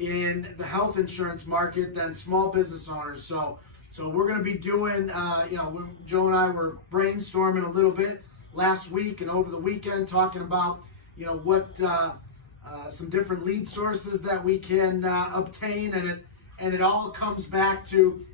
in the health insurance market than small business owners. So we're going to be doing, Joe and I were brainstorming a little bit last week and over the weekend, talking about, what some different lead sources that we can obtain, and it all comes back to,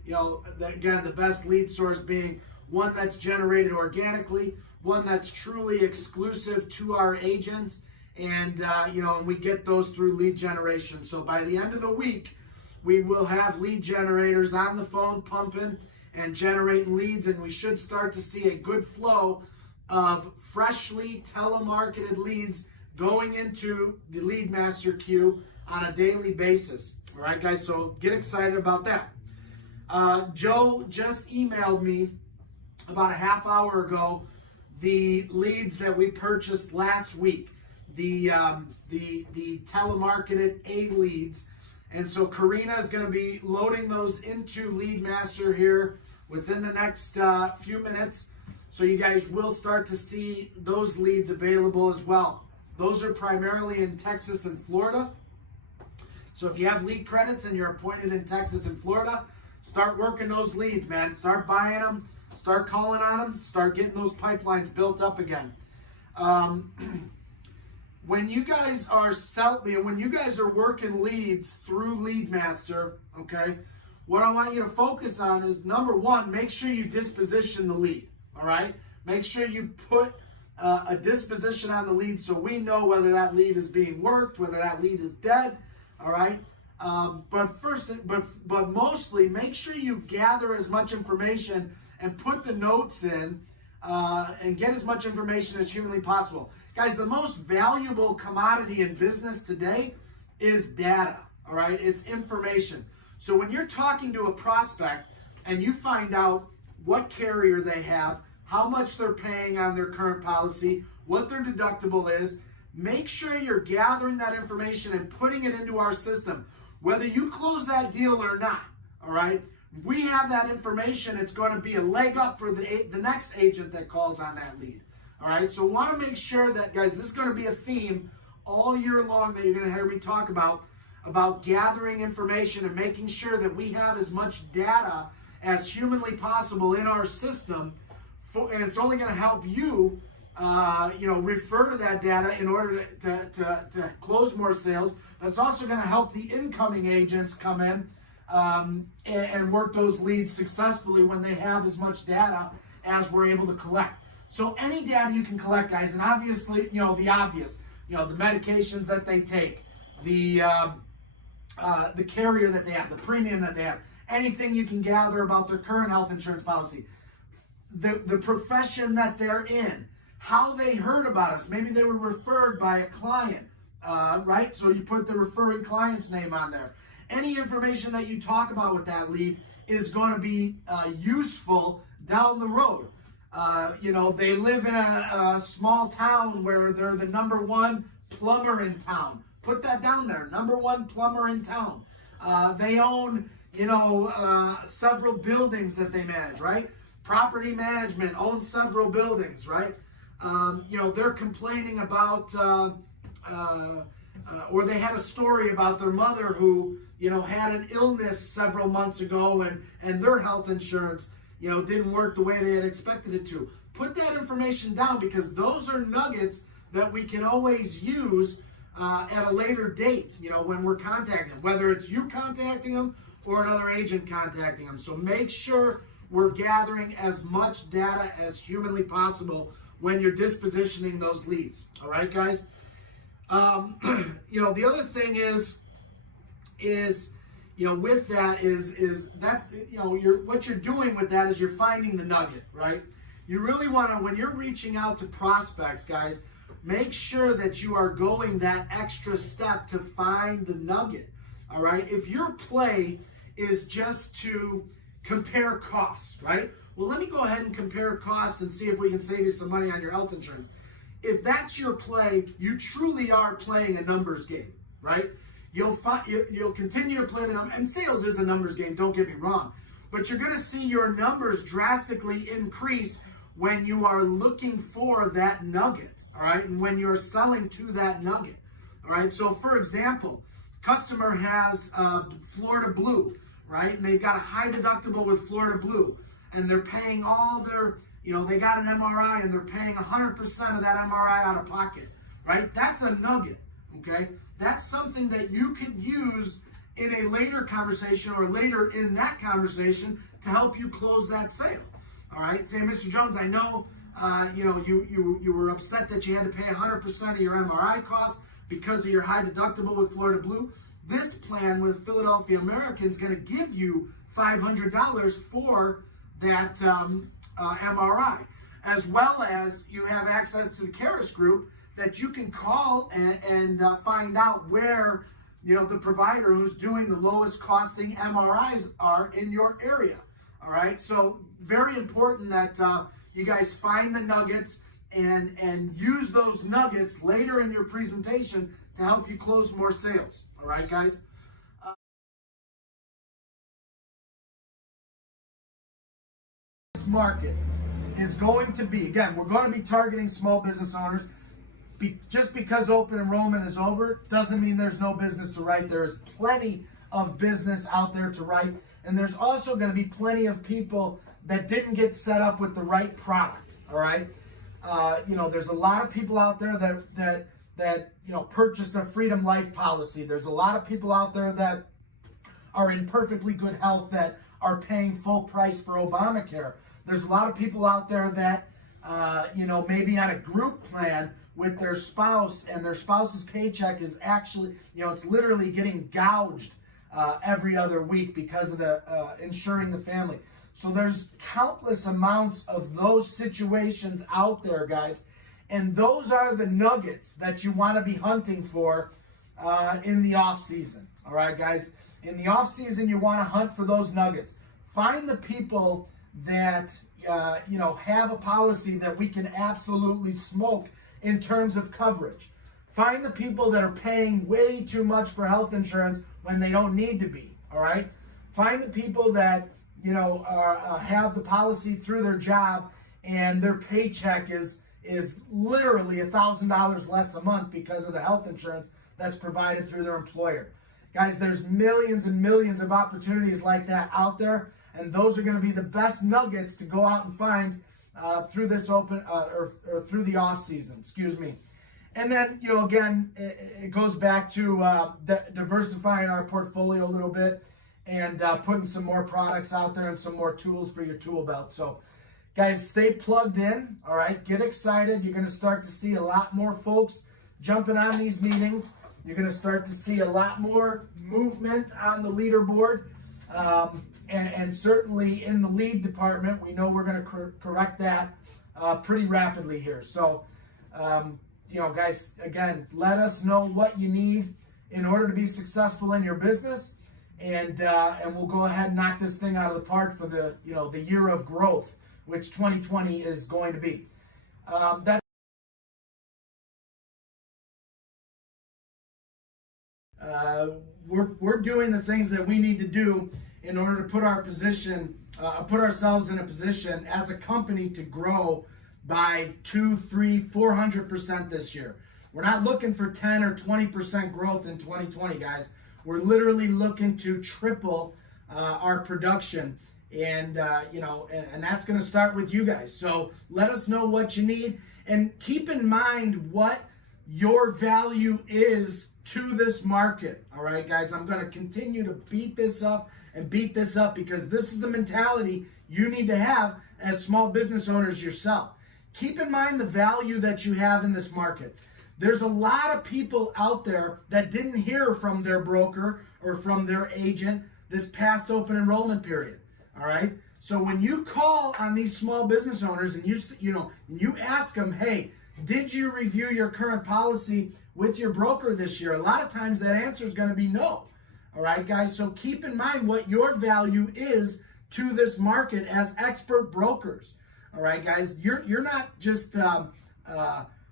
again, the best lead source being one that's generated organically, one that's truly exclusive to our agents, and and we get those through lead generation. So by the end of the week, we will have lead generators on the phone pumping and generating leads, and we should start to see a good flow of freshly telemarketed leads going into the Lead Master queue on a daily basis. All right, guys, so get excited about that. Joe just emailed me about a half hour ago the leads that we purchased last week, the telemarketed A leads. And so Karina is going to be loading those into Lead Master here within the next few minutes. So you guys will start to see those leads available as well. Those are primarily in Texas and Florida. So if you have lead credits and you're appointed in Texas and Florida, start working those leads, man. Start buying them, start calling on them, start getting those pipelines built up again. When you guys are when you guys are working leads through Lead Master, okay, what I want you to focus on is, number one, make sure you disposition the lead, all right? Make sure you put a disposition on the lead so we know whether that lead is being worked, whether that lead is dead, all right? But mostly, make sure you gather as much information and put the notes in and get as much information as humanly possible. Guys, the most valuable commodity in business today is data, all right? It's information. So when you're talking to a prospect and you find out what carrier they have, how much they're paying on their current policy, what their deductible is, make sure you're gathering that information and putting it into our system. Whether you close that deal or not, all right? We have that information. It's going to be a leg up for the next agent that calls on that lead. All right, so want to make sure that, guys, this is going to be a theme all year long that you're going to hear me talk about gathering information and making sure that we have as much data as humanly possible in our system. And it's only going to help you, refer to that data in order to close more sales. But it's also going to help the incoming agents come in and work those leads successfully when they have as much data as we're able to collect. So any data you can collect, guys, and obviously, the obvious, the medications that they take, the carrier that they have, the premium that they have, anything you can gather about their current health insurance policy, the profession that they're in, how they heard about us. Maybe they were referred by a client, right? So you put the referring client's name on there. Any information that you talk about with that lead is going to be useful down the road. They live in a small town where they're the number one plumber in town. Put that down there, number one plumber in town. They own, several buildings that they manage, right? Property management owns several buildings, right? They're complaining about, or they had a story about their mother who, had an illness several months ago and their health insurance, didn't work the way they had expected it to. Put that information down, because those are nuggets that we can always use at a later date, when we're contacting them, whether it's you contacting them or another agent contacting them. So make sure we're gathering as much data as humanly possible when you're dispositioning those leads. All right, guys? The other thing is with that is that's, what you're doing with that is you're finding the nugget, right? You really want to, when you're reaching out to prospects, guys, make sure that you are going that extra step to find the nugget, all right? If your play is just to compare costs, right? Well, let me go ahead and compare costs and see if we can save you some money on your health insurance. If that's your play, you truly are playing a numbers game, right? You'll continue to play the numbers, and sales is a numbers game, don't get me wrong, but you're going to see your numbers drastically increase when you are looking for that nugget, all right, and when you're selling to that nugget, all right? So, for example, customer has Florida Blue, right? And they've got a high deductible with Florida Blue, and they're paying all their, they got an MRI and they're paying 100% of that MRI out of pocket, right? That's a nugget, okay? That's something that you could use in a later conversation or later in that conversation to help you close that sale. All right, say, Mr. Jones, I know, you were upset that you had to pay 100% of your MRI costs because of your high deductible with Florida Blue. This plan with Philadelphia American is going to give you $500 for that MRI, as well as you have access to the Caris Group that you can call and find out where the provider who's doing the lowest costing MRIs are in your area. All right, so very important that you guys find the nuggets and use those nuggets later in your presentation to help you close more sales. All right, guys. This market is going to be, again, we're going to be targeting small business owners. Just because open enrollment is over doesn't mean there's no business to write. There is plenty of business out there to write, and there's also going to be plenty of people that didn't get set up with the right product. All right, there's a lot of people out there that purchased a Freedom Life policy. There's a lot of people out there that are in perfectly good health that are paying full price for Obamacare. There's a lot of people out there that maybe on a group plan with their spouse, and their spouse's paycheck is actually, it's literally getting gouged every other week because of the insuring the family. So there's countless amounts of those situations out there, guys, and those are the nuggets that you want to be hunting for in the off season. All right, guys, in the off season, you want to hunt for those nuggets. Find the people that have a policy that we can absolutely smoke in terms of coverage. Find the people that are paying way too much for health insurance when they don't need to be. All right. Find the people that have the policy through their job and their paycheck is literally $1,000 less a month because of the health insurance that's provided through their employer. Guys, there's millions and millions of opportunities like that out there, and those are going to be the best nuggets to go out and find through this open or through the off season. Excuse me. And then again, it goes back to diversifying our portfolio a little bit and putting some more products out there and some more tools for your tool belt. So, guys, stay plugged in. All right, get excited. You're going to start to see a lot more folks jumping on these meetings. You're going to start to see a lot more movement on the leaderboard. And certainly in the lead department, we know we're going to correct that pretty rapidly here. So, guys, again, let us know what you need in order to be successful in your business, and we'll go ahead and knock this thing out of the park for the the year of growth, which 2020 is going to be. We're doing the things that we need to do in order to put ourselves in a position as a company to grow by 200%, 300%, 400% this year. We're not looking for 10 or 20% growth in 2020, guys. We're literally looking to triple our production, and that's going to start with you guys. So let us know what you need, and keep in mind what your value is to this market. All right, guys, I'm going to continue to beat this up because this is the mentality you need to have as small business owners yourself. Keep in mind the value that you have in this market. There's a lot of people out there that didn't hear from their broker or from their agent this past open enrollment period. All right. So when you call on these small business owners and you ask them, hey, did you review your current policy with your broker this year? A lot of times that answer is going to be no. All right, guys. So keep in mind what your value is to this market as expert brokers. All right, guys. You're not just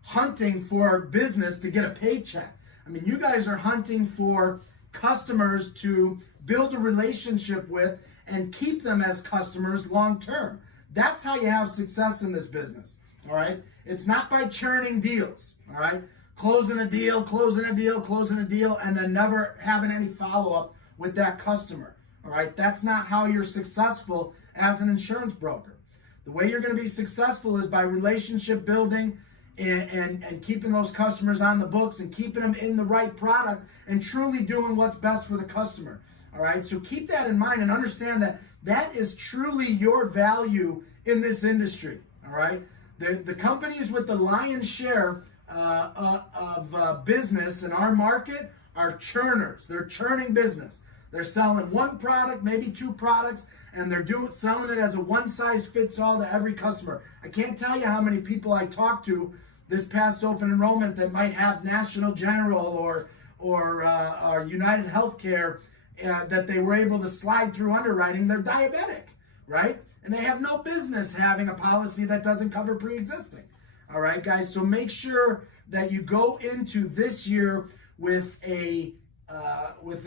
hunting for business to get a paycheck. I mean, you guys are hunting for customers to build a relationship with and keep them as customers long term. That's how you have success in this business. All right. It's not by churning deals. All right. closing a deal, and then never having any follow-up with that customer. All right, that's not how you're successful as an insurance broker. The way you're going to be successful is by relationship building and keeping those customers on the books and keeping them in the right product and truly doing what's best for the customer. All right, so keep that in mind and understand that that is truly your value in this industry. All right, the companies with the lion's share of business in our market are churners. They're churning business. They're selling one product, maybe two products, and they're selling it as a one-size-fits-all to every customer. I can't tell you how many people I talked to this past open enrollment that might have National General or United Healthcare that they were able to slide through underwriting. They're diabetic, right? And they have no business having a policy that doesn't cover pre-existing. All right, guys, so make sure that you go into this year with an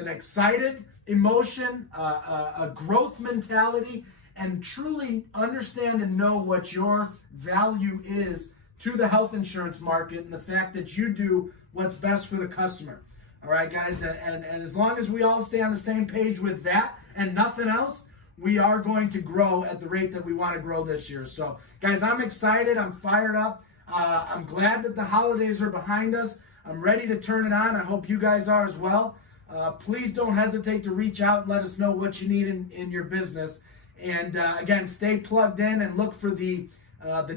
excited emotion, a growth mentality, and truly understand and know what your value is to the health insurance market and the fact that you do what's best for the customer. All right, guys, and as long as we all stay on the same page with that and nothing else, we are going to grow at the rate that we want to grow this year. So, guys, I'm excited. I'm fired up. I'm glad that the holidays are behind us. I'm ready to turn it on. I hope you guys are as well. Please don't hesitate to reach out and let us know what you need in your business. And again, stay plugged in and look for the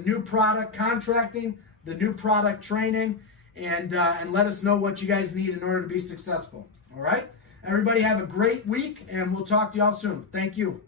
new product contracting, the new product training, and let us know what you guys need in order to be successful. All right? Everybody have a great week, and we'll talk to y'all soon. Thank you.